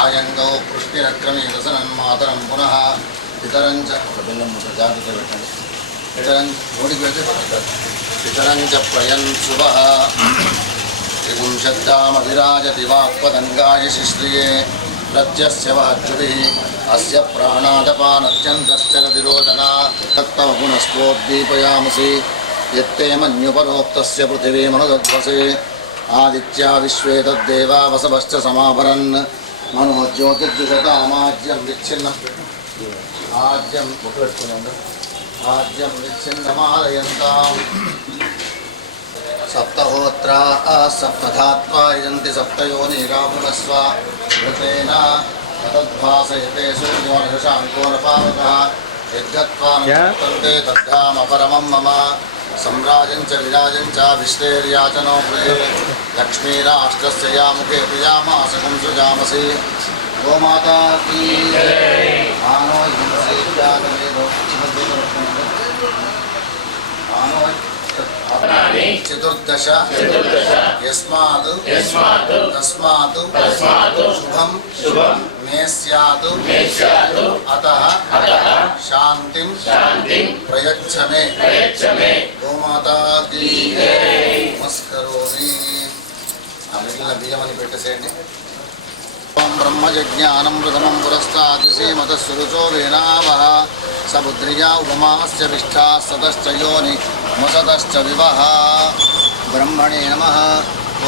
आयंगौ पुष्टिरक्रमे दशनन्मातरं पुनः पितरञ्च पितरञ्च प्रयन् शुभः त्रिपुंशद्दामविराजति वाक्पदङ्गाय शिश्रिये प्रत्यस्य वहच्युतिः अस्य प्राणादपानत्यन्तश्चरतिरोचना तत्तव पुनस्त्वोद्दीपयामसि यत्ते मन्युपरोक्तस्य पृथिवीमनुदध्वसे आदित्या विश्वे तद्देवा वसवश्च समाभरन् मनो ज्योतिर्जुषतामाज्यं विच्छिन्नं आज्यं विच्छिन्नमालयन्ताम् सप्तहोत्रा सप्तधात्वा यजन्ति सप्तयोनिरापुणस्व ऋतेन तद्भासयते सूर्योर्शशाङ्को न पावकः यद्गत्वा न वर्तन्ते तद्धामपरमं मम सम्राजं च विराजं च विश्वेर्याचनो गृहे लक्ष्मीराष्ट्रस्य या मुखे प्रियामासकं सुजामसि गोमाता की मानो चतुर्दश यस्मात् तस्मात् शुभं मे स्यात् अतः शान्तिं प्रयच्छ मे गोमाता की नमस्करोमि मिगिलिन बिయ్యమని పెట్టేసేయండి ब्रह्मज्ञानं प्रथमं पुरस्तात् श्रीमतस्सुरुचो वेनावः सबुद्ध्रिया उपमास्य विष्ठा सतश्च योनि मसतश्च विवः ब्रह्मणे नमः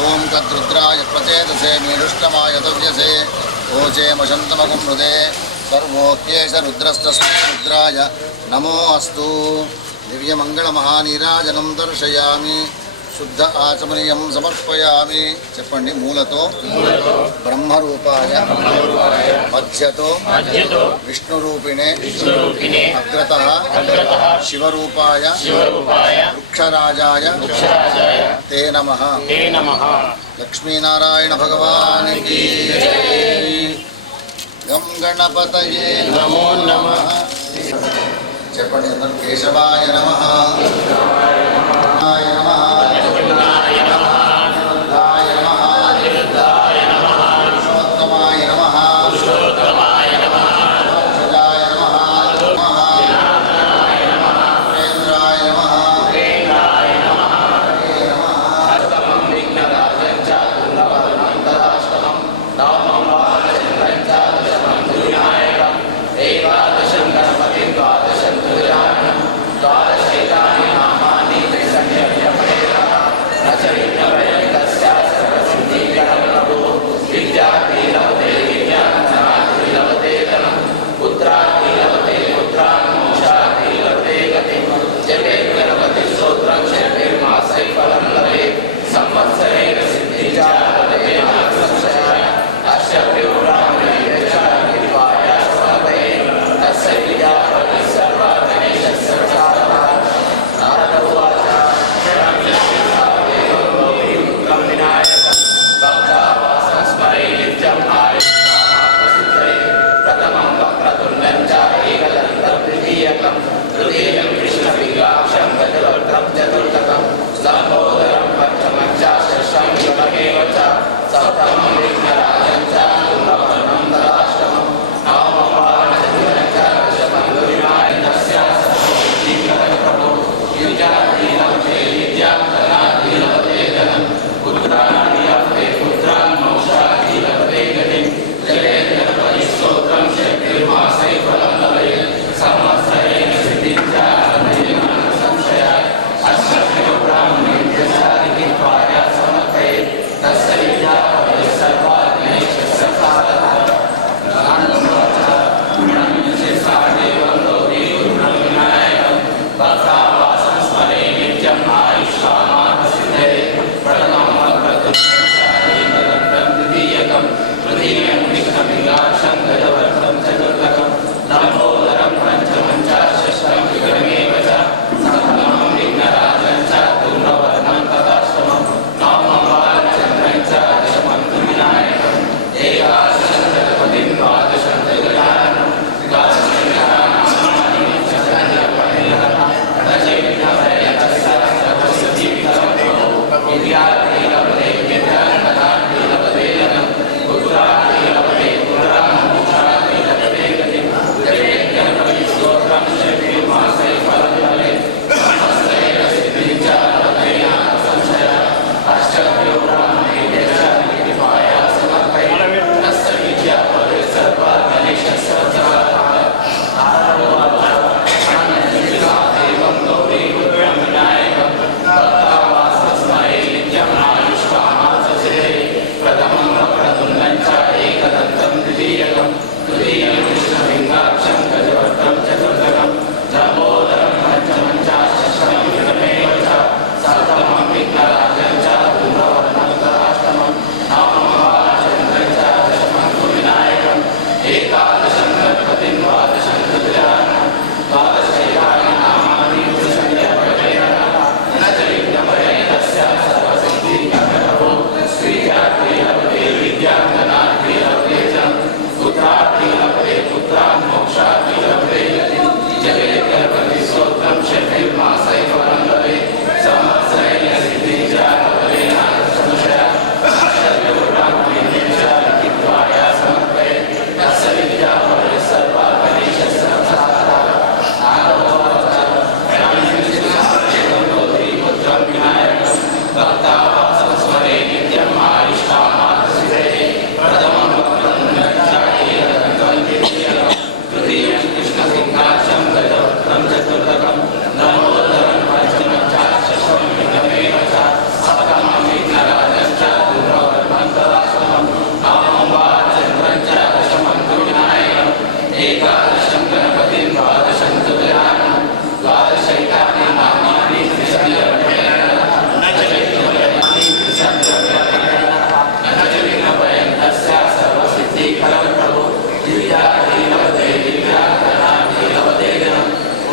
ओं तद्रुद्राय प्रचेतसे मेरुष्टमाय तव्यसे ओचे मशन्तमगुं हृदे सर्वोक्येश रुद्रस्तस्मै रुद्राय नमो अस्तु दिव्यमङ्गलमहानीराजनं दर्शयामि शुद्ध आचमनीयं समर्पयामि చెప్పండి మూలతో బ్రహ్మరూపాయ మధ్యతో విష్ణురూపిణే అగ్రతః శివరూపాయ వృక్షరాజాయ తే నమః లక్ష్మీనారాయణ భగవానికి గం గణపతయే నమో నమః చెప్పండి అందరూ కేశవాయ నమః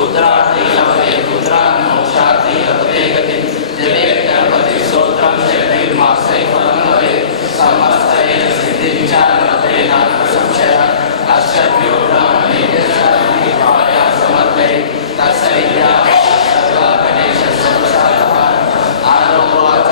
पुत्रार्थी लभते पुत्रान् मोक्षार्थी लभते गतिं जपेत् गणपति स्तोत्रं शक्तिर्मासै फलं लभेत् समस्तैः सिद्धिं च लभते नात्र संशयः अष्टभ्यो ब्राह्मणेभ्यः विद्याया समर्पयेत् तस्य विद्या सर्वा गणेशस्य प्रसादः आरोवाच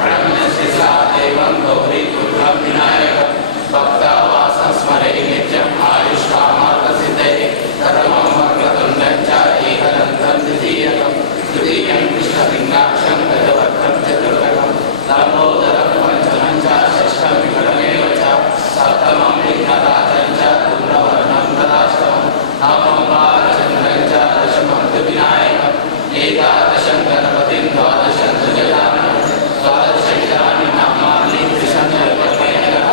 प्रणम्यस्य सा देवं गौरी पुत्रं विनायकं भक्तावासं स्मरे नित्यम् आयुष्कामार्थसिद्धये प्रथमं वक्रतुण्डं च एकदन्तं द्वितीयं कृष्णलिङ्गाक्षं गजवक्त्रं चतुर्थकं लम्बोदरं पञ्चमं च षष्ठं विकलमेव च सप्तमं विघ्नराजं च धूम्रवर्णं तदाष्टमं नवमं बालचन्द्रं च दशमं तु विनायकम् एकादशं गणपतिं द्वादशं तु गजाननं द्वादशैतानि नामानि त्रिसङ्कल्पकेनः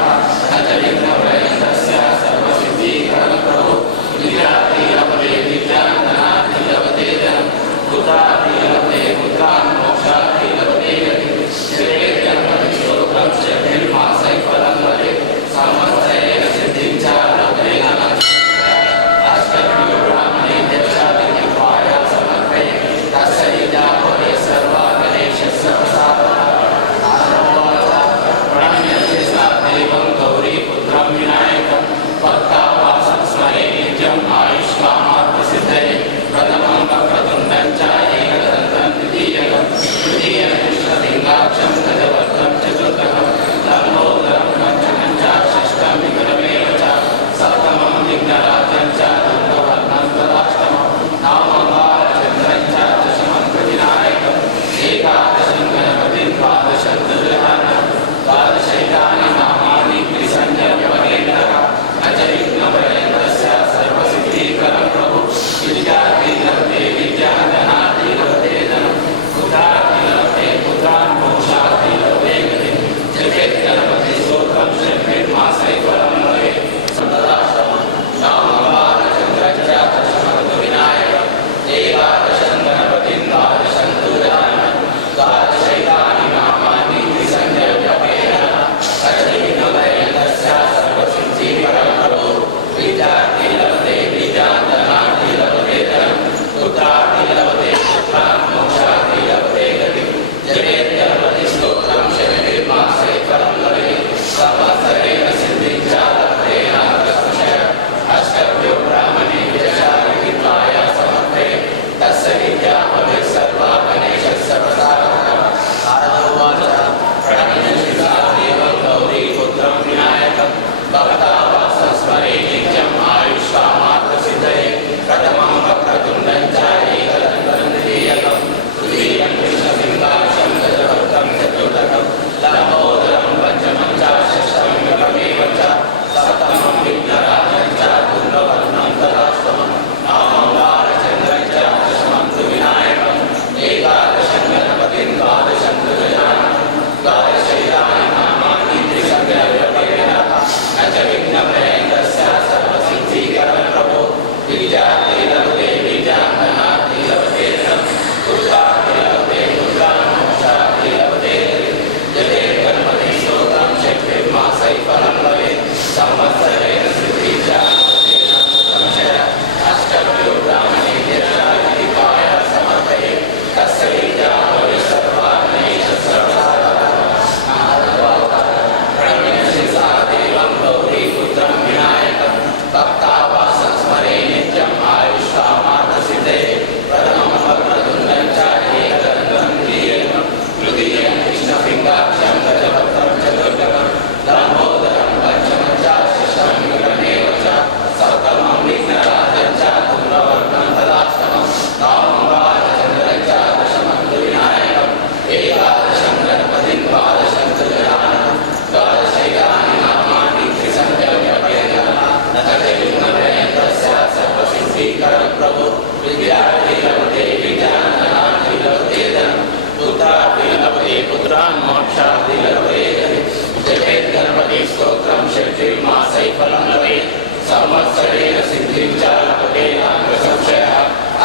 न च विघ्नप्रयन्तस्य सर्वसिद्धिकरणप्रभो विद्यार्थी लभते विद्यां धनार्थी लभते धनं पुत्रार्थी लभते पुत्रान् मोक्षार्थी लभते गतिं जपेत् गणपतिस्तोत्रं शक्तिर्मासै फलं लभेत् समस्तैः सिद्धिं च लभते नमः अष्टभ्यो ब्राह्मणेभ्यः विद्याया समर्पयेत् तस्य विद्या भवेत् सर्वा गणेशस्य प्रसादः आरोवाच प्रणम्यस्य सा देवं गौरी पुत्रं विनायकं भक्तावासं स्मरे नित्यम् आयुष्कामार्थसिद्धये प्रथमं वक्रतुण्डं च एकदन्तं द्वितीयं कृष्णलिङ्गाक्षं गजवक्त्रं चतुर्थकं लम्बोदरं पञ्चमं च षष्ठं विकलमेव च सप्तमं विघ्नराजं च धूम्रवर्णं तदाष्टमं नवमं बालचन्द्रं च दशमं तु विनायकम् एकादशं गणपतिं द्वादशं तु गजाननं द्वादशैतानि नामानि त्रिसङ्कल्पकेनः न च विघ्नप्रयन्तस्य सर्वसिद्धिकरं प्रभु विद्यार्थी लभते विद्यां धनार्थी लभते धनं पुत्रार्थी लभते पुत्रान् मोक्षार्थी लभते गतिं जपेत् गणपतिस्तोत्रं शक्तिर्मासै फलं लभेत् तदाष्टमं नवमं बालचन्द्रं च दशमं तु विनायकम् एकादशं गणपतिं द्वादशं तु गजाननं द्वादशैतानि नामानि त्रिसङ्कल्पकेनः न च विघ्नप्रयन्तस्य सर्वसिद्धिकरं प्रभो विद्यार्थी लभते विद्यां धनार्थी लभते धनं पुत्रार्थी लभते पुत्रान् मोक्षार्थी लभते गतिं जपेत् गणपतिस्तोत्रं शक्तिर्मासै फलं लभेत् समस्तैः सिद्धिं च लभते नात्र संशयः अष्टभ्यो ब्राह्मणेभ्यः विद्याया समर्पयेत् तस्य विद्या भवेत् सर्वा गणेशस्य प्रसादः आरोवाच प्रणम्यस्य सा देवं गौरी पुत्रं विनायकं भक्तावासं स्मरे नित्यम् आयुष्कामार्थसिद्धये प्रथमं वक्रतुण्डं च एकदन्तं द्वितीयं कृष्णलिङ्गाक्षं गजवक्त्रं चतुर्थकं लम्बोदरं पञ्चमं च षष्ठं विकलमेव च सप्तमं विघ्नराजं च धूम्रवर्णं तदाष्टमं नवमं बालचन्द्रं च दशमं तु विनायकम् एकादशं गणपतिं द्वादशं तु गजाननं द्वादशैतानि नामानि त्रिसङ्कल्पकेनः न च विघ्नप्रयन्तस्य सर्वसिद्धिकरं प्रभो विद्यार्थी लभते विद्यां धनार्थी लभते धनं पुत्रार्थी लभते पुत्रान् मोक्षार्थी लभते गतिं जपेत् गणपतिस्तोत्रं शक्तिर्मासै फलं लभेत् समस्तैः सिद्धिं च लभते नात्र संशयः अष्टभ्यो ब्राह्मणेभ्यः विद्याया समर्पयेत् तस्य विद्या भवेत् सर्वा गणेशस्य प्रसादः आरोवाच प्रणम्यस्य सा देवं गौरी पुत्रं विनायकं भक्तावासं स्मरे नित्यम् आयुष्कामार्थसिद्धये प्रथमं वक्रतुण्डं च एकदन्तं द्वितीयं कृष्णलिङ्गाक्षं गजवक्त्रं चतुर्थकं लम्बोदरं पञ्चमं च षष्ठं विकलमेव च सप्तमं विघ्नराजं च धूम्रवर्णं तदाष्टमं नवमं बालचन्द्रं च दशमं तु विनायकम् एकादशं गणपतिं द्वादशं तु गजाननं द्वादशैतानि नामानि त्रिसङ्कल्पकेनः न च विघ्नप्रयन्तस्य सर्वसिद्धिकरं प्रभो विद्यार्थी लभते विद्यां धनार्थी लभते धनं पुत्रार्थी लभते पुत्रान् मोक्षार्थी लभते गतिं जपेत् गणपतिस्तोत्रं शक्तिर्मासै फलं लभेत् समस्तैः सिद्धिं च लभते नात्र संशयः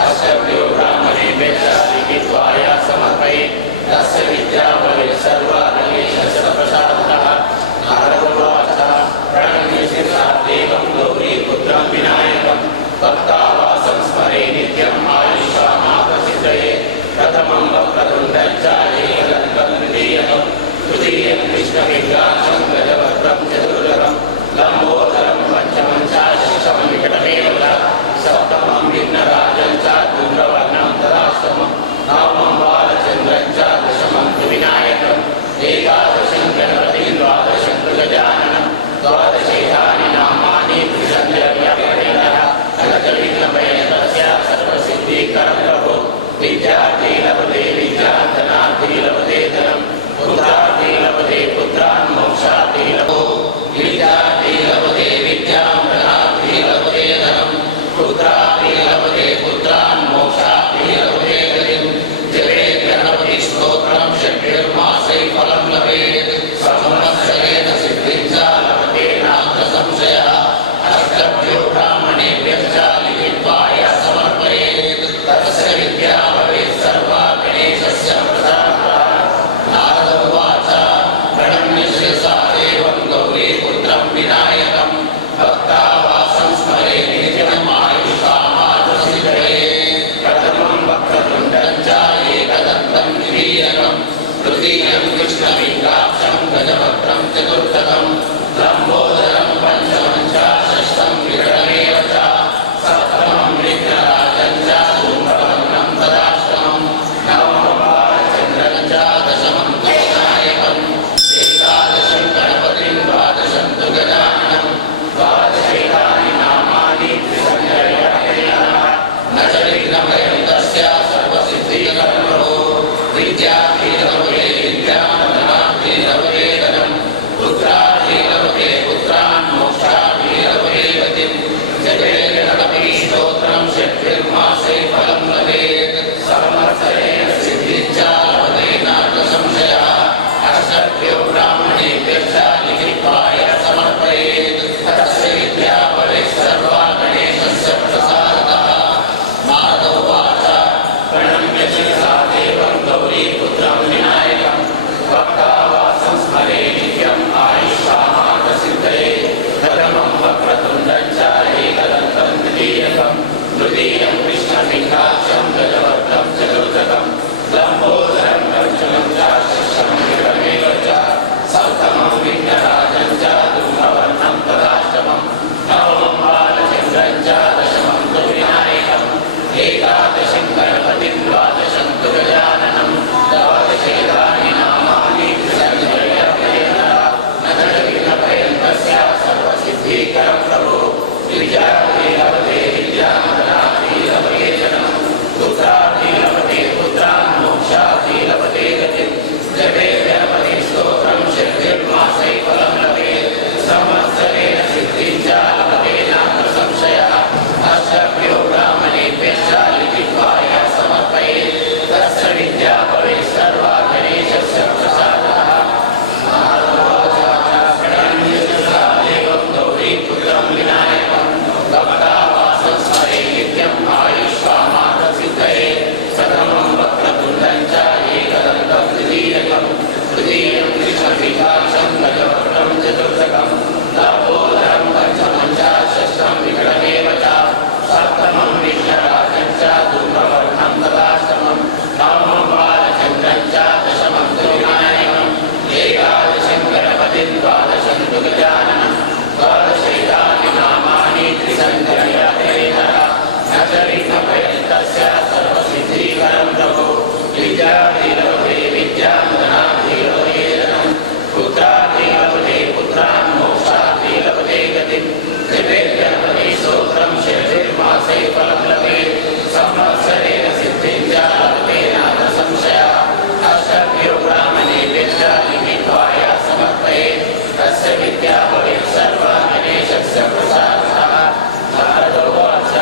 अष्टभ्यो ब्राह्मणेभ्यः विद्याया समर्पयेत् तस्य विद्या भवेत् सर्वा गणेशस्य प्रसादः आरोवाच प्रणम्यस्य सा देवं गौरी पुत्रं विनायकं भक्तावासं स्मरे नित्यम् विघ्नभयं तस्य सर्वसिद्धिकरं प्रभो विद्यार्थीलभते विद्यां धनार्थीलभते धनं पुत्रार्थीलभते पुत्रान् मोक्षार्थीलभते गतिं जपेन स्तोत्रं षट्भिर्मासे फलं लभेत् समर्थनेन सिद्धिश्च लभते नात्र संशयः अष्टभ्यो ब्राह्मणेभ्यश्च लिखित्वाय समर्पयेत् तस्य विद्या भवेत् सर्वा गणेशस्य प्रसादतः नारद उवाच प्रणम्य शिरसा देवं गौरीपुत्रं विनायकं भक्तावासं स्मरे नित्यम् आयुष्कामार्थसिद्धये प्रथमं वक्रतुण्डं च एकदन्तं द्वितीयकं तृतीयं कृष्णपिङ्गाक्षं गजवक्त्रं चतुर्थकं लम्बोदरं पञ्चमं च षष्ठं विक्रमेव च सप्तमं विघ्नराजं च धूम्रवर्णं तदाष्टमं नवमं बालचन्द्रं च दशमं तु विनायकम् एकादशं गणपतिं द्वादशं तु गजाननं द्वादशैतानि नामानि विघ्नभयं तस्य सर्वसिद्धिकरं प्रभो विद्यार्थीलभते विद्यां धनार्थीलभते धनं पुत्रार्थीलभते पुत्रान् मोक्षार्थीलभते गतिं जपेत् गणपति स्तोत्रं षट्भिर्मासै फलं लभेत् संवत्सरेण सिद्धिं च लभते नात्र संशयः अष्टभ्यो ब्राह्मणेभ्यश्च लिखित्वाय समर्पयेत् तस्य विद्या भवेत् सर्वा गणेशस्य प्रसादतः देवं गौरीपुत्रं विनायकं भक्तावासं स्मरे नित्यम् आयुष्कामार्थसिद्धये प्रथमं वक्रतुण्डं च एकदन्तं द्वितीयकं तृतीयं कृष्णपिङ्गाक्षं गजवक्त्रं चतुर्थकं लम्बोदरं पञ्चमं च षष्ठं विक्रमेव च सप्तमं विघ्नराजं च धूम्रवर्णं तदाष्टमं नवमं बालचन्द्रं च दशमं तु विनायकम् एकादशं गणपतिं द्वादशं तु गजाननं द्वादशैतानि नामानि त्रिसङ्ख्ययतेतर न च विघ्नभयं तस्य सर्वसिद्धिकरं प्रभो विद्यार्थीलभते विद्यां धनार्थीलभते धनं पुत्रार्थीलभते पुत्रान् मोक्षार्थीलभते गतिं जपेत् गणपति स्तोत्रं षट्भिर्मासै फलं लभेत् संवत्सरेण सिद्धिं च लभते नात्र संशयः अष्टभ्यो ब्राह्मणेभ्यश्च लिखित्वाय समर्पयेत् तस्य विद्या भवेत् सर्वा गणेशस्य प्रसादतः नारद उवाच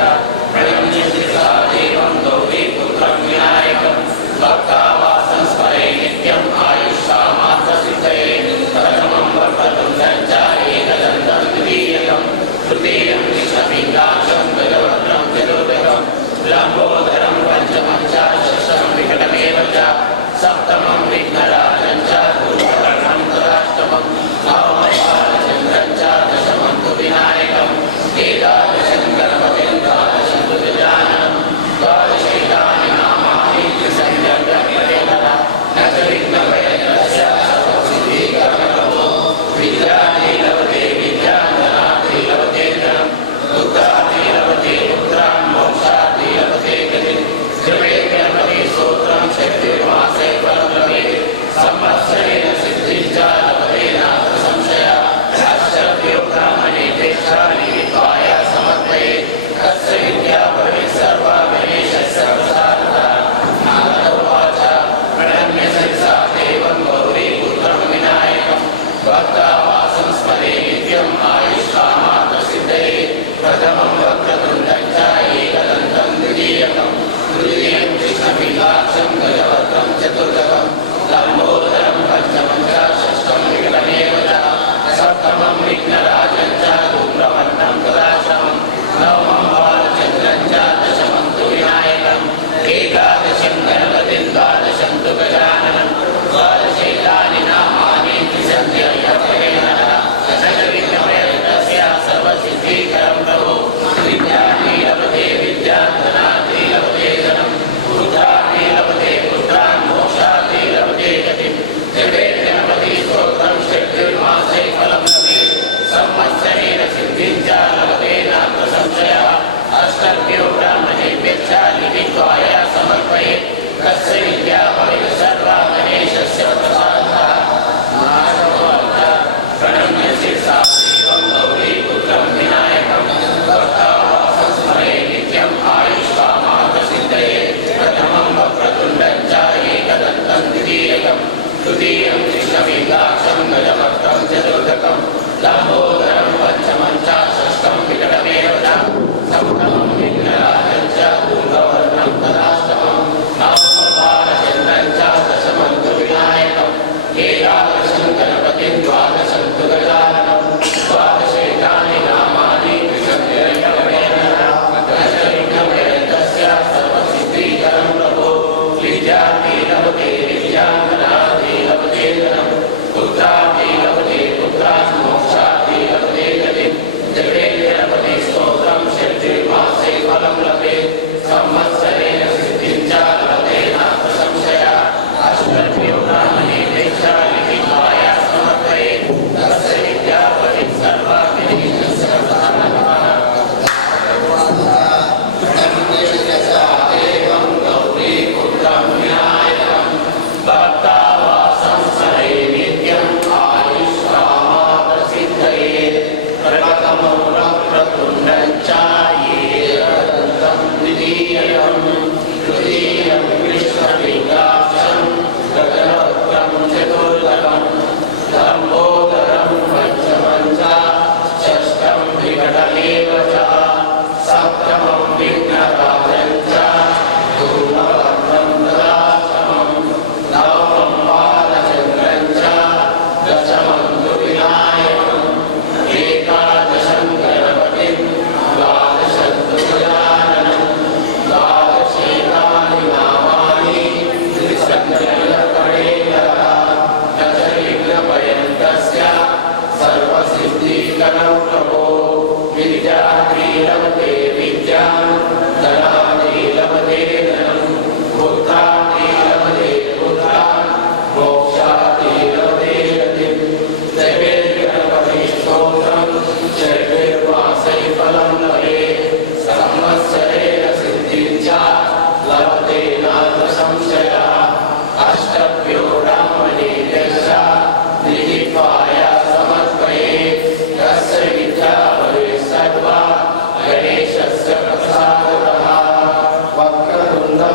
प्रणम्य शिरसा देवं गौरीपुत्रं विनायकं भक्तावासं स्मरे नित्यम् आयुष्कामार्थसिद्धये प्रथमं वक्रतुण्डं च एकदन्तं द्वितीयकं तृतीयं कृष्णपिङ्गाक्षं गजवक्त्रं चतुर्थकं लम्बोदरं पञ्चमं च षष्ठं विकटमेव च सप्तमं विघ्नराजं च धूम्रवर्णं तदाष्टमं नवमं बालचन्द्रं च दशमं तु विनायकम् एकादशं गणपतिं द्वादशं तु गजाननं द्वादशैतानि नामानि त्रिसङ्ख्ययतेतर न च विघ्नभयं तस्य सर्वसिद्धिकरं प्रभो विद्यार्थीलभते विद्यां धनार्थीलभते धनं पुत्रार्थीलभते पुत्रान् मोक्षार्थीलभते गतिं जपेत् गणपति स्तोत्रं षट्भिर्मासै फलं लभेत् संवत्सरेण सिद्धिं च लभते नात्र संशयः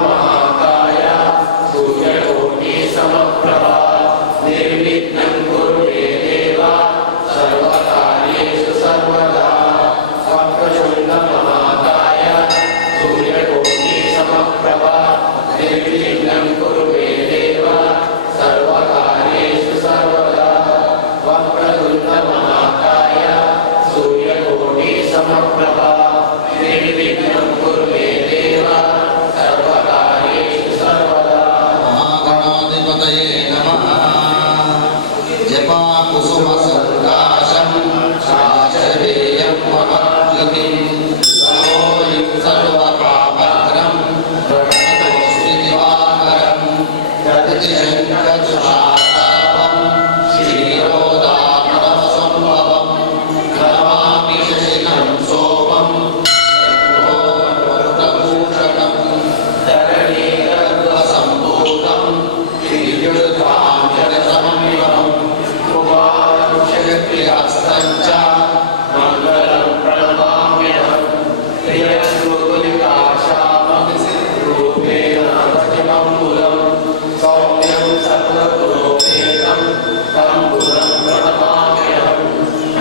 महाकाय सूर्यकोटि समप्रभा निर्विघ्नं कुरु मे देव सर्वकार्येषु सर्वदा वक्रतुण्ड महाकाय सूर्यकोटि समप्रभा निर्विघ्नं कुरु मे देव सर्वकार्येषु सर्वदा वक्रतुण्ड महाकाय सूर्यकोटि समप्रभा निर्विघ्नं कुरु मे देव सर्वकार्येषु सर्वदा महागणाधिपतये नमः। जपा कुसुम संकाशं शाश्वतेयं महद्गतिं नमोऽयं सर्वपापग्रं प्रणतोऽस्मि दिवाकरं प्रतिशङ्कतुषाराभं क्षीरोदार्णवसम्भवं नमामि शशिनं सोमं शम्भोर्भूषणं धरणीगर्भसम्भूतं दिव्युत्थाञ्जनसमन्वितं कुमारं शक्तिहस्तं च मङ्गलं प्रणमाम्यहं प्रियश्रुतुलिकाशामं रूपेण भजमङ्गुलं सौम्यं सर्वगुणोपेतं तं गुणं प्रणमाम्यहं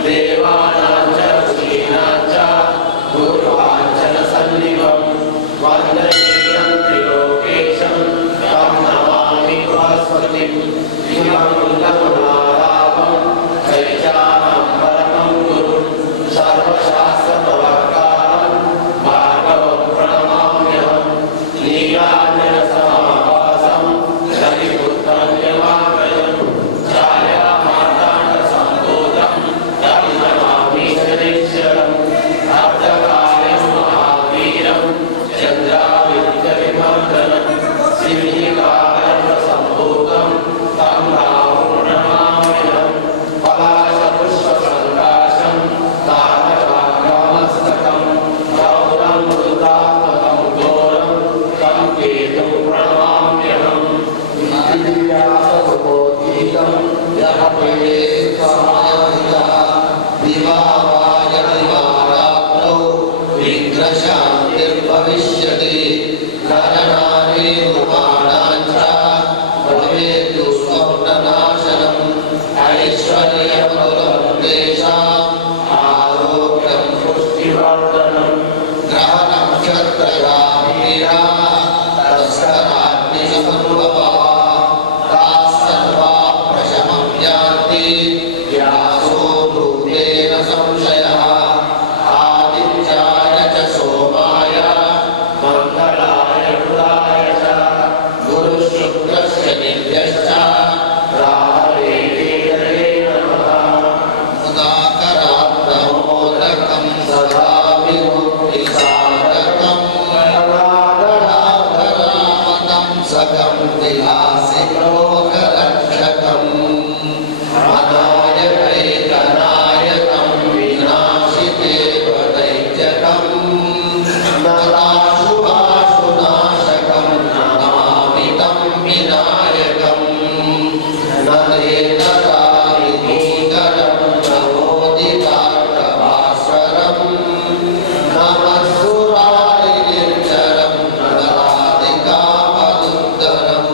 देवानां च ऋषीणां च गुरुवाञ्छनसन्निभं वन्दनीयं त्रिलोकेशं तं नमामि बृहस्पतिं इमं कुन्दपुरारामं शैचानं परमं गुरुं सर्वशास्त्रप्रवर्तारं भार्गवं प्रणमाम्यहं नीलाञ्जनसमाभासं हरिपुत्रं यमाग्रजं छायामार्ताण्डसम्भूतं तं नमामि शनैश्वरम् अर्धकायं महावीरं चन्द्रादित्यविमर्दनं सिंहिकायसम्भूतं तं राहुं नमाम्यहं पलाशपुष्पसङ्काशं तारकाग्रमस्तकं गौरं वृन्दात्मकं घोरं तं केतुं प्रणमाम्यहं दिव्यासुपोतीतं यः प्रियेत्समयहितः दिवावाय दिवारात्रौ विघ्नशान्तिर्भविष्यति नरनारी रूपाणां च भवेत् स्वप्ननाशनम् ऐश्वर्यमधुरं तेषाम् आरोग्यं पुष्टिवर्धनं ग्रहनक्षत्रगामीरा तस्कराग्निसमनुभवः ताः सर्वा प्रशमं यान्ति व्यासो भूतेन संशयः आदित्याय च सोमाय मङ्गलाय बुधाय च गुरुशुक्रस्य नित्यश्च राहवे केतवे नमः मुदाकरात्मोदकं सदा विमुक्तिसाधकं रागरागरामतं सकं विलासिलोकरक्षकम् अनायकैकनायकं विनाशितेव दैत्यकं नराशुभाशुनाशकं नमामि तं विनायकम् नरेतरारिभीकरं नवोदितार्कभास्वरं नमः सुरारिनिर्जरं नराधिकापदुत्तरम्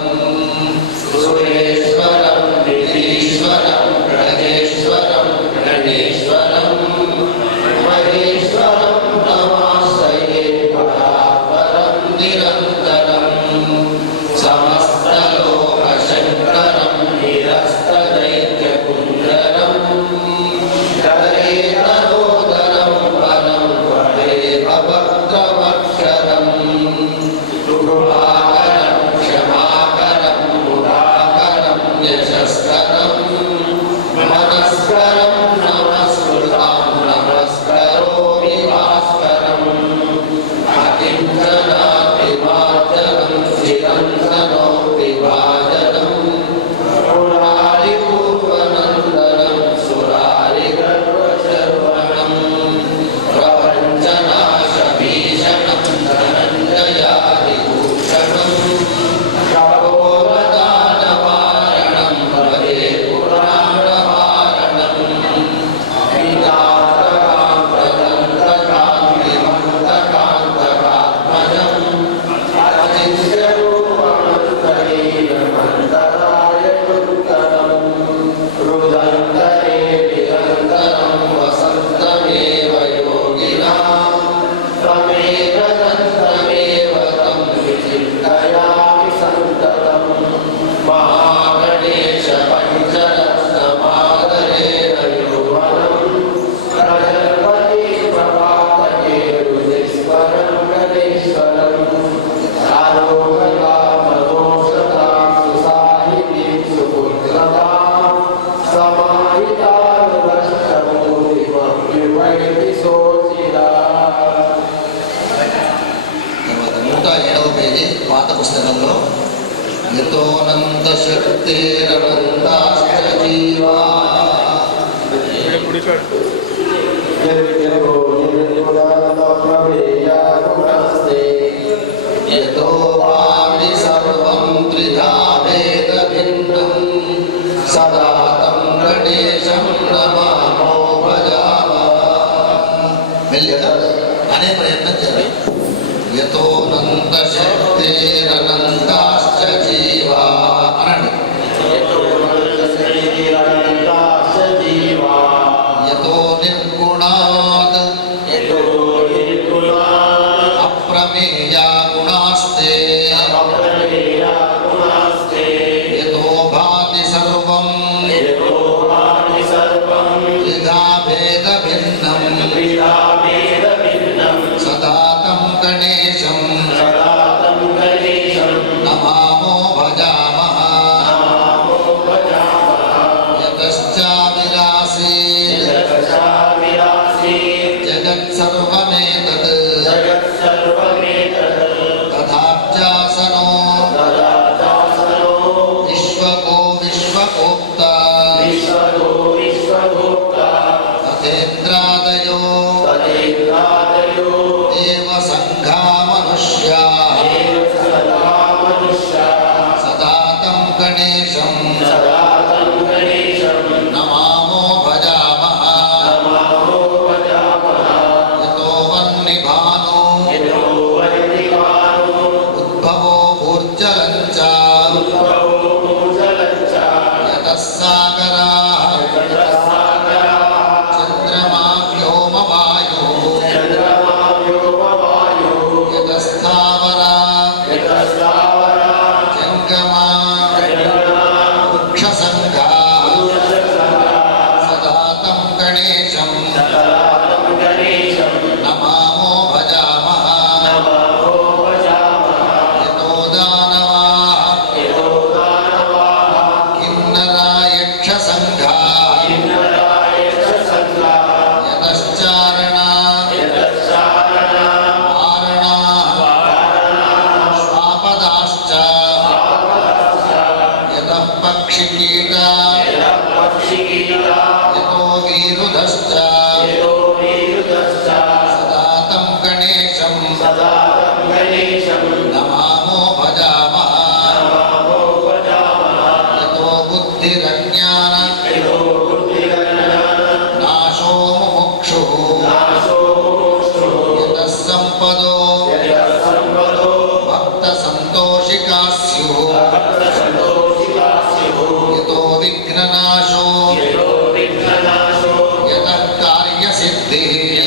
పాత పుస్తకంలో యతోనంత శక్తిరనంతాశ్చ జీవా యతో వాది సర్వం త్రిధా వేద భిన్నం సదా తం గణేశం నమామో భజామః. మెల్లిగా అనే ప్రయత్నం చేయాలి. యతోనంత శక్తిరనంతాశ్చ జీవా అనండి. యతో నిర్గుణాద్ అప్రమేయా గుణాస్తే యతో భాతి సర్వం త్రిధా భేద భిన్నం సదా తం గణేశం నమామో భజామః. యతశ్చావిరాసీ జగత్సర్వమేతత్ తథాప్యాసనో విశ్వకో విశ్వకోక్తా తథేంద్రాదయో దేవ సంఘా మనుష్యా సదా తం గణేశం నమామో భజామః. యతో వన్నిభానో ఉద్భవో ఊర్జలం చ యతః సాగరాః చంద్రమా వ్యోమ వాయుః యతః స్థావరా జంగమా వృక్షసంఘాః సదా తం గణేశం నమామో భజామః. యతో దానవాః కిన్నరా యక్షసంఘాః యతశ్చారణా వారణాః శ్వాపదాశ్చ యతః పక్షికీటా యతో వీరుధశ్చ సదా తం గణేశం నమామో భజామః. యతో బుద్ధిరజ్ఞాన నాశో ముముక్షుః యతః సంపదో భక్త సంతోషికా స్యుః యతో విఘ్ననాశో యతః కార్యసిద్ధిః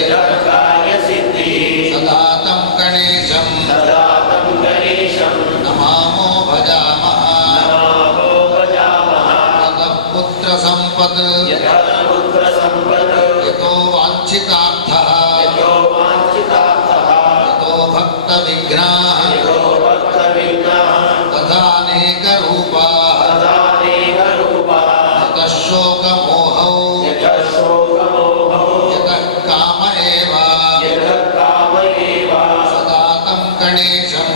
సదా తం గణేశం నమామో భజామః. యతః పుత్ర సంపద్ యతో వాంఛితార్థః యతో భక్త విఘ్నాః తథానేక రూపాః యతః శోకమోహౌ యతః కామ ఏవ సదా తం గణేశం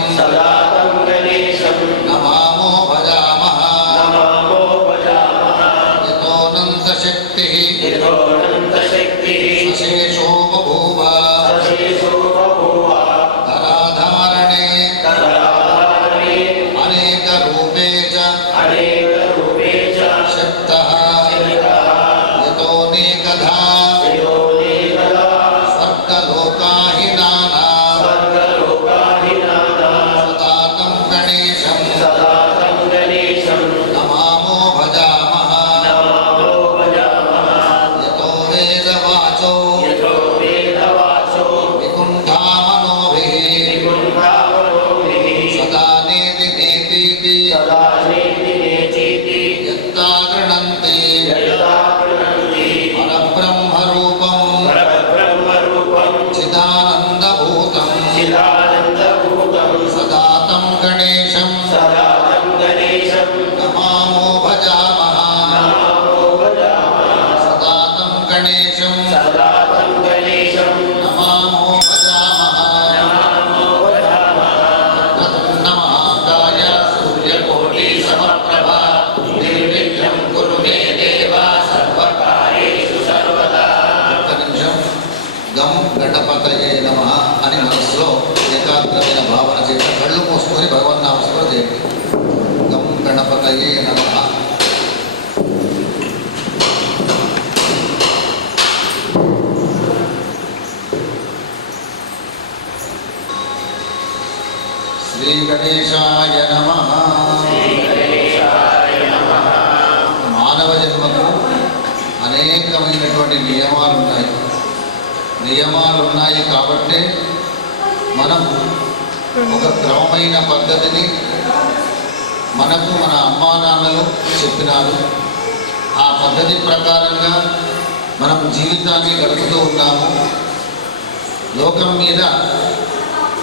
నమామో భజామః. యతోనంత శక్తిః సశేషో బభూవ ధరాధారణే అనేక రూపే చ శక్తః యతోనేకధా స్వర్గలోకాహి నానా సదా తం గణేశం నమామో భజామః. యతో వేదవాచో వికుంఠామనోభిః సదా నేతి నేతీతి గణేశాయ నమః. మానవ జన్మకు అనేకమైనటువంటి నియమాలు ఉన్నాయి కాబట్టి మనం ఒక క్రమమైన పద్ధతిని మనకు మన అమ్మా నాన్నలు చెప్పినారు. ఆ పద్ధతి ప్రకారంగా మనం జీవితాన్ని గడుపుతూ ఉన్నాము. లోకం మీద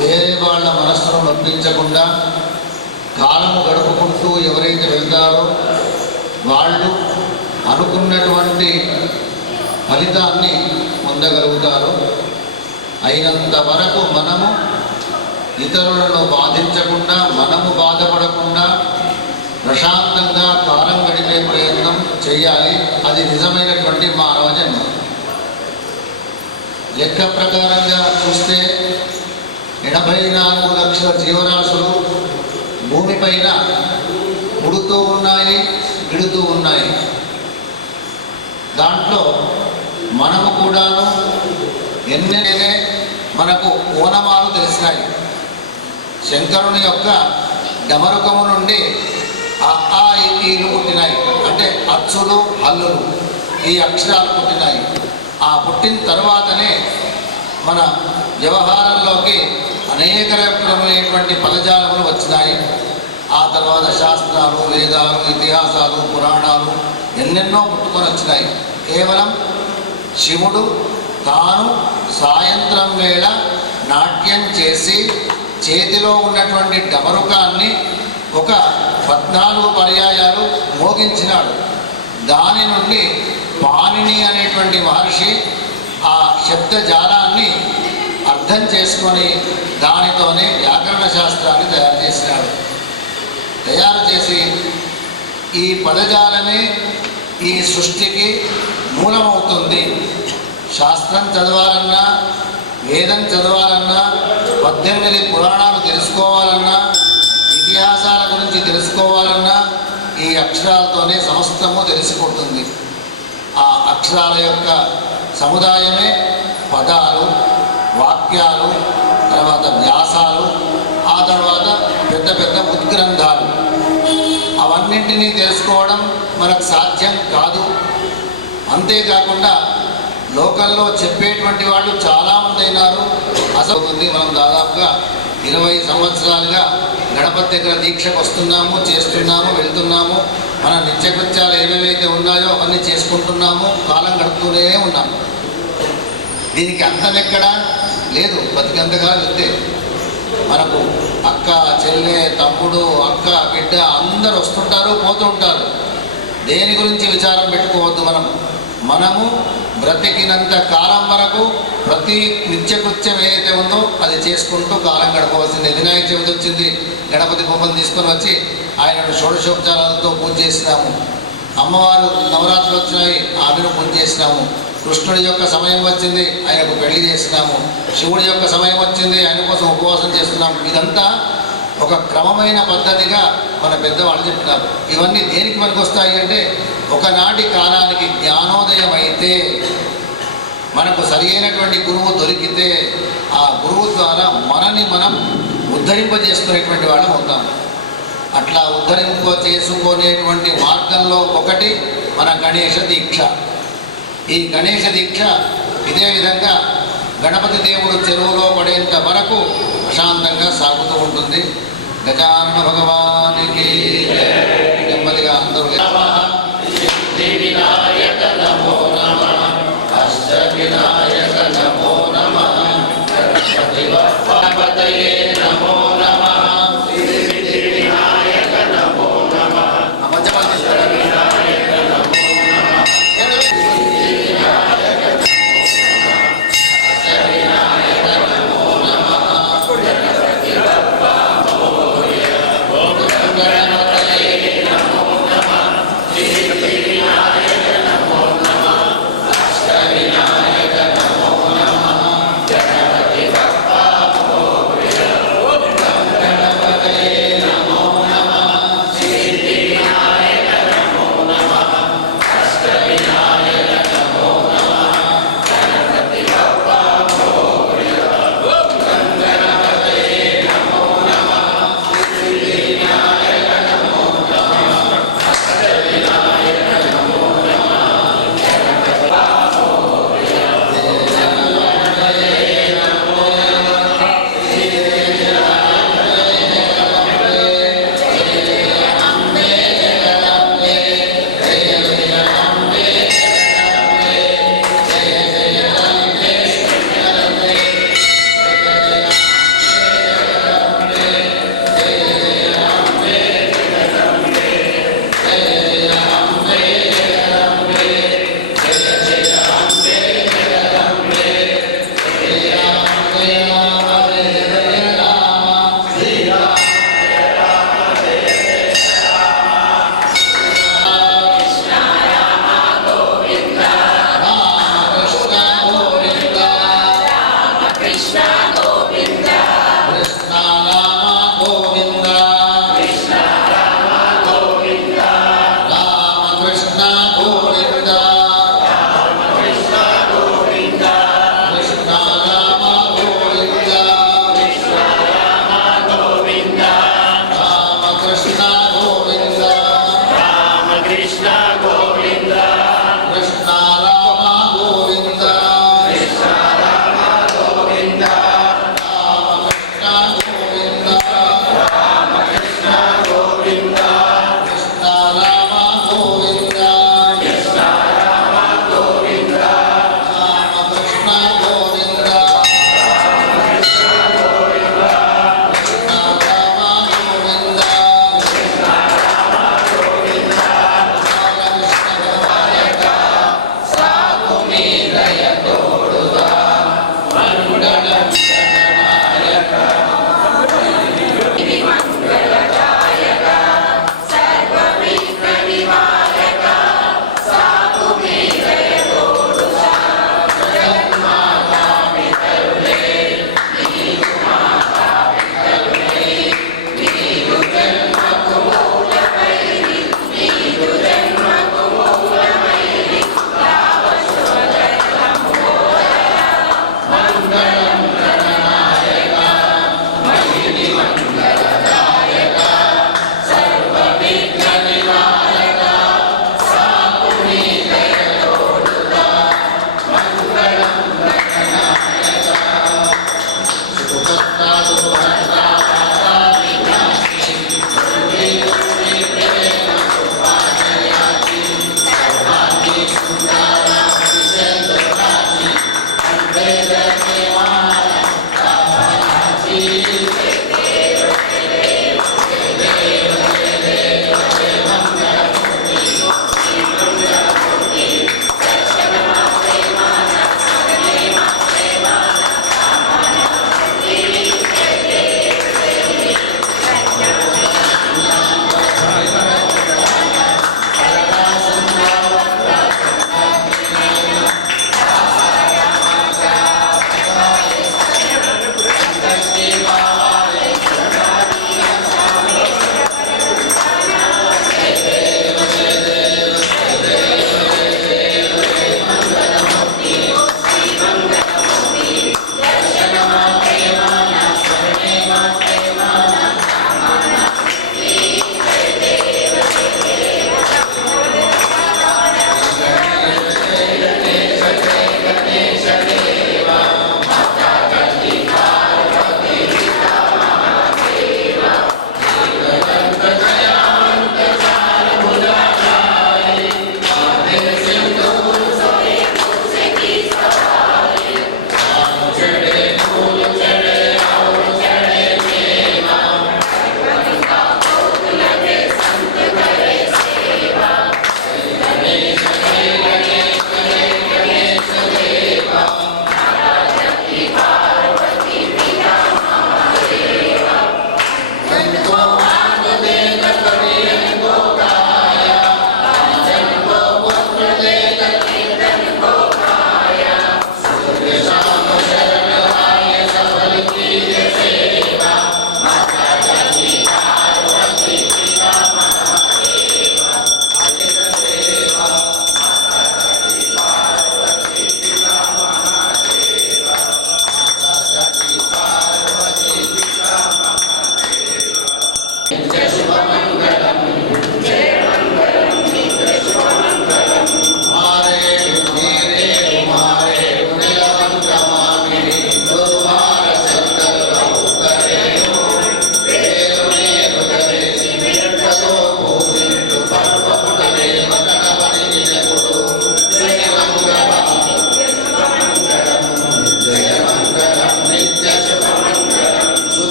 వేరే వాళ్ళ మనస్సును నొప్పించకుండా కాలము గడుపుకుంటూ ఎవరైతే వెళ్తారో వాళ్ళు అనుకున్నటువంటి ఫలితాన్ని పొందగలుగుతారు. అయినంత వరకు మనము ఇతరులను బాధించకుండా, మనము బాధపడకుండా ప్రశాంతంగా కాలం గడిపే ప్రయత్నం చేయాలి. అది నిజమైనటువంటి మానవ జన్మ. లెక్క ప్రకారంగా చూస్తే 84 లక్షల జీవరాశులు భూమిపైన పుడుతూ ఉన్నాయి, విడుతూ ఉన్నాయి. దాంట్లో మనము కూడాను ఎన్నెనే మనకు ఓనమాలు తెలిసినాయి. శంకరుని యొక్క డమరుకము నుండి ఆ ఈలు పుట్టినాయి, అంటే అచ్చులు హల్లులు, ఈ అక్షరాలు పుట్టినాయి. ఆ పుట్టిన తర్వాతనే మన వ్యవహారంలోకి అనేక రకమైనటువంటి పదజాలములు వచ్చినాయి. ఆ తర్వాత శాస్త్రాలు, వేదాలు, ఇతిహాసాలు, పురాణాలు ఎన్నెన్నో పుట్టుకొని వచ్చినాయి. కేవలం శివుడు తాను సాయంత్రం వేళ నాట్యం చేసి చేతిలో ఉన్నటువంటి డమరుకాన్ని ఒక 14 పర్యాయాలు మోగించినాడు. దాని నుండి పాణిని అనేటువంటి మహర్షి ఆ శబ్దజాలాన్ని అర్థం చేసుకొని దానితోనే వ్యాకరణ శాస్త్రాన్ని తయారు చేసినాడు. తయారు చేసి ఈ పదజాలమే ఈ సృష్టికి మూలమవుతుంది. శాస్త్రం చదవాలన్నా, వేదం చదవాలన్నా, 18 పురాణాలు తెలుసుకోవాలన్నా, ఇతిహాసాల గురించి తెలుసుకోవాలన్నా ఈ అక్షరాలతోనే సమస్తము తెలిసిపోతుంది. ఆ అక్షరాల యొక్క సముదాయమే పదాలు, వాక్యాలు, తర్వాత వ్యాసాలు, ఆ తర్వాత పెద్ద పెద్ద ఉద్గ్రంథాలు. అవన్నింటినీ తెలుసుకోవడం మనకు సాధ్యం కాదు. అంతేకాకుండా లోకల్లో చెప్పేటువంటి వాళ్ళు చాలామంది అయినారు. అసలు మనం దాదాపుగా 20 సంవత్సరాలుగా గణపతి దగ్గర దీక్షకు వస్తున్నాము, చేస్తున్నాము, వెళ్తున్నాము. మన నిత్యకృత్యాలు ఏవేవైతే ఉన్నాయో అవన్నీ చేసుకుంటున్నాము, కాలం గడుపుతూనే ఉన్నాము. దీనికి అంతం ఎక్కడా లేదు. బతికంతగా వెళ్తే మనకు అక్క, చెల్లె, తమ్ముడు, అక్క, బిడ్డ అందరూ వస్తుంటారు, పోతూ ఉంటారు. దేని గురించి విచారం పెట్టుకోవద్దు. మనము బ్రతికినంత కాలం వరకు ప్రతి నిత్యకృత్యం ఏదైతే ఉందో అది చేసుకుంటూ కాలం గడపవలసింది. వినాయక చవితి వచ్చింది, గణపతి బొమ్మను తీసుకొని వచ్చి ఆయనను షోడశోపచారాలతో పూజ చేసినాము. అమ్మవారు నవరాత్రులు వచ్చినాయి, ఆమెను పూజ చేసినాము. కృష్ణుడి యొక్క సమయం వచ్చింది, ఆయనకు పెళ్లి చేసినాము. శివుడి యొక్క సమయం వచ్చింది, ఆయన కోసం ఉపవాసం చేస్తున్నాము. ఇదంతా ఒక క్రమమైన పద్ధతిగా మన పెద్దవాళ్ళు చెప్పినారు. ఇవన్నీ దేనికి మనకు వస్తాయి అంటే, ఒకనాటి కాలానికి జ్ఞానోదయం అయితే, మనకు సరి అయినటువంటి గురువు దొరికితే, ఆ గురువు ద్వారా మనని మనం ఉద్ధరింపజేసుకునేటువంటి వాళ్ళం అవుతాం. అట్లా ఉద్ధరింప చేసుకునేటువంటి మార్గంలో ఒకటి మన గణేష దీక్ష. ఈ గణేష దీక్ష ఇదే విధంగా గణపతి దేవుడు చెరువులో పడేంత వరకు ప్రశాంతంగా సాగుతూ ఉంటుంది. గజానన భగవానికి నెమ్మదిగా అందరూ వినాయక నమో నమః, అష్ట వినాయక నమో నమః, గణపతి బప్పపతయే నమో నమః, సిద్ధి వినాయక నమో నమః, అష్ట వినాయక నమో నమః, సిద్ధి వినాయక నమో నమః, గణపతి బప్ప మోర్య, ఓం గణపతయే నమో నమః, సిద్ధి వినాయక నమో నమః, అష్ట వినాయక నమో నమః, గణపతి బప్ప మోర్య, ఓం గణపతయే నమో నమః, సిద్ధి వినాయక నమో నమః, అష్ట వినాయక నమో నమః, గణపతి బప్ప మోర్య, ఓం గణపతయే నమో నమః,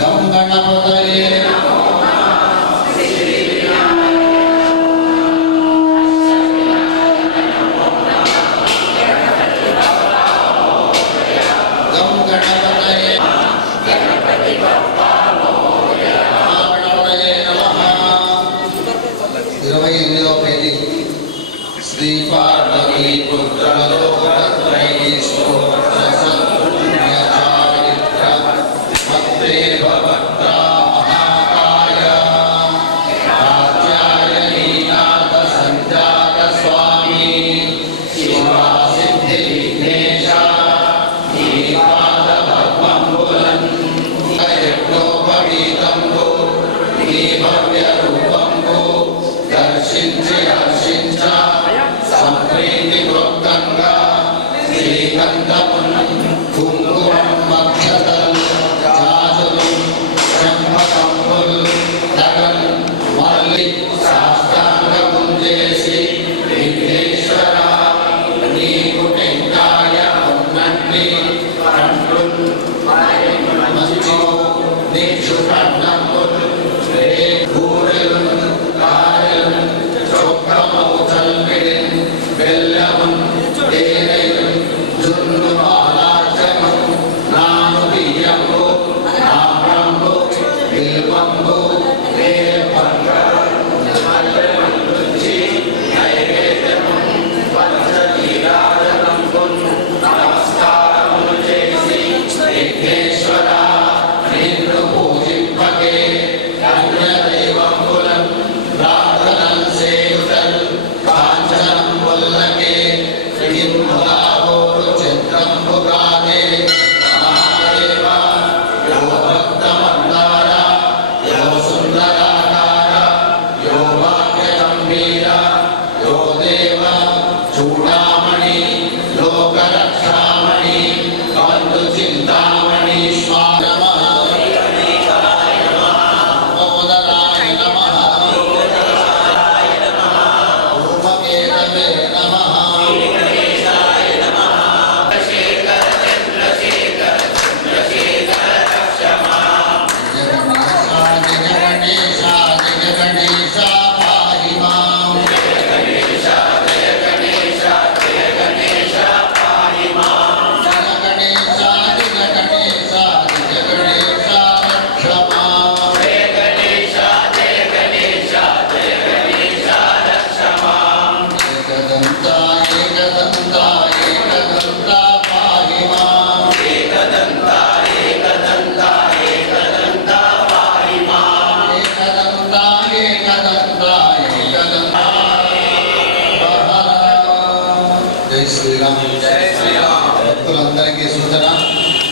గం గణపతయే గం గణపతయే మహాగణపతయే నమః. 28వ పేజీ శ్రీ పార్వతీ దర్శించి హర్షించ సంప్రీతి వృత్తంగా శ్రీకంఠమున్ కుంకుమం మక్షతలు జాజులు చెంపకంపుల్ తగన్ మల్లి సాష్టాంగముంజేసి విఘ్నేశ్వర నీకు టెంకాయ ఉన్నన్ని కంఠున్ మంచు నీక్షు కన్నముల్ భూరెలున్ కారెలున్ చొక్కమౌ చల్మిడిన్ బెల్లమున్ తేనెయున్ జున్ను ఆలాచము నాను బియ్యము నామ్రంబు బిల్వంబు వేపంగ మల్లెమందుచి నైవేద్యమున్ పంచనీరాజనంబున్ నమస్కారములు చేసి విఘ్నేశ్వర నిన్ను పూజింపకే అన్యదైవంబులం ప్రార్థనం సేయుటల్ కాంచనంబుల్లకే శ్రీములావోరు చిత్రంబుగానే మహాదేవ యో భక్తమందార యో సుందరాకార యో భాగ్యగంభీర యో దేవ చూడామణి లోకరక్షామణి బంధు చింతామణి స్వామి భక్తులందరికీ సూచన,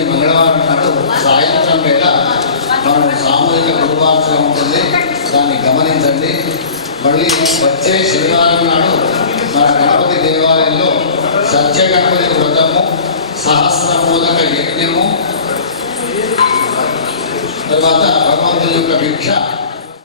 మంగళవారం నాడు సాయంత్రం వేళ మనం సామూహిక గురువార్చన ఉంటుంది, దాన్ని గమనించండి. మళ్ళీ వచ్చే శనివారం నాడు మన గణపతి దేవాలయంలో సత్య గణపతి వ్రతము, సహస్రమోదక యజ్ఞము, తర్వాత భగవంతుని యొక్క భిక్ష